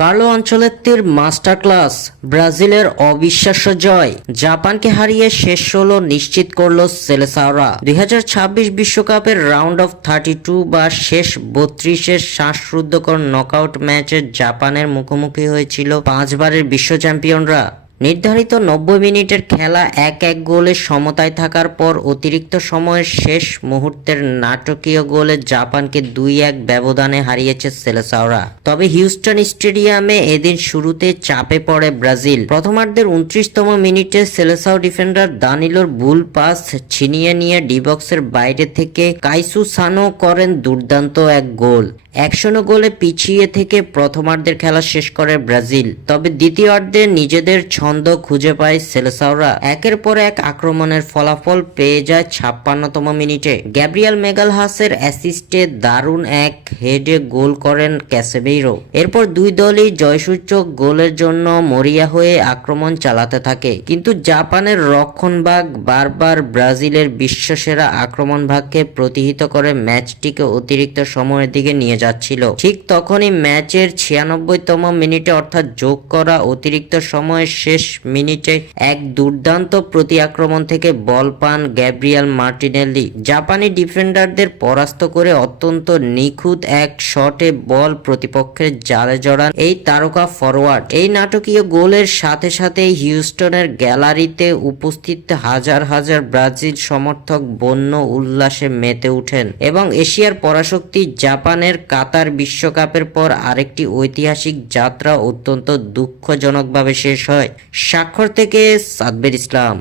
Carlo আনচেলত্তির master class, ব্রাজিলের অবিশ্বাস্য জয়, জাপানকে হারিয়ে শেষ ১৬ নিশ্চিত করল সেলেসাওরা। ২০২৬ বিশ্বকাপের রাউন্ড অফ 32 বা শেষ ৩২-এর শ্বাসরুদ্ধকর নকআউট ম্যাচে জাপানের মুখোমুখি হয়েছিল ৫ বারের বিশ্ব চ্যাম্পিয়নরা। নির্ধারিত ৯০ মিনিটের খেলা ১-১ গোলের সমতায় থাকার পর অতিরিক্ত সময়ের শেষ মুহূর্তের নাটকীয় গোলে জাপানকে ২-১ ব্যবধানে হারিয়েছে সেলেসাওরা। তবে হিউস্টন স্টেডিয়ামে এদিন শুরুতে চাপে পড়ে ব্রাজিল। প্রথমার্ধের ২৯তম মিনিটে সেলেসাও ডিফেন্ডার দানিলোর ভুল পাস ছিনিয়ে নিয়ে ডিবক্সের বাইরে থেকে কাইসু সানো করেন দুর্দান্ত এক গোল। ১০০ গোলে পিছিয়ে থেকে প্রথমার্ধের খেলা শেষ করে ব্রাজিল। তবে দ্বিতীয়ার্ধে নিজেদের ছন্দ খুঁজে পায় সেলেসাওরা। একের পর এক আক্রমণের ফলাফল পেয়ে যায় ৫৬তম মিনিটে। গ্যাব্রিয়েল মেগালহাসের অ্যাসিস্টে দারুণ এক হেডে গোল করেন ক্যাসেমিরো। এরপর দুই দলই জয়সূচক গোলের জন্য মরিয়া হয়ে আক্রমণ চালাতে থাকে, কিন্তু জাপানের রক্ষণভাগ বারবার ব্রাজিলের বিশ্বসেরা আক্রমণভাগকে প্রতিহত করে ম্যাচটিকে অতিরিক্ত সময়ের দিকে নিয়ে যাচ্ছিল। ঠিক তখনই ম্যাচের ৯৬তম মিনিটে অর্থাৎ যোগ করা অতিরিক্ত সময়ের শেষ মিনিটে এক দুর্দান্ত প্রতি আক্রমণ থেকে বল পান গ্যাব্রিয়েল মার্টিনেল্লি। জাপানি ডিফেন্ডারদের পরাস্ত করে অত্যন্ত নিখুঁত এক শটে বল প্রতিপক্ষের জালে জড়ান এই তারকা ফরওয়ার্ড। এই নাটকীয় গোলের সাথে সাথে হিউস্টনের গ্যালারিতে উপস্থিত হাজার হাজার ব্রাজিল সমর্থক বন্য উল্লাসে মেতে ওঠেন এবং এশিয়ার পরাশক্তি জাপানের কাতার বিশ্বকাপের পর আরেকটি ঐতিহাসিক যাত্রা অত্যন্ত দুঃখজনকভাবে শেষ হয়। স্বাক্ষর থেকে সাব্বির ইসলাম।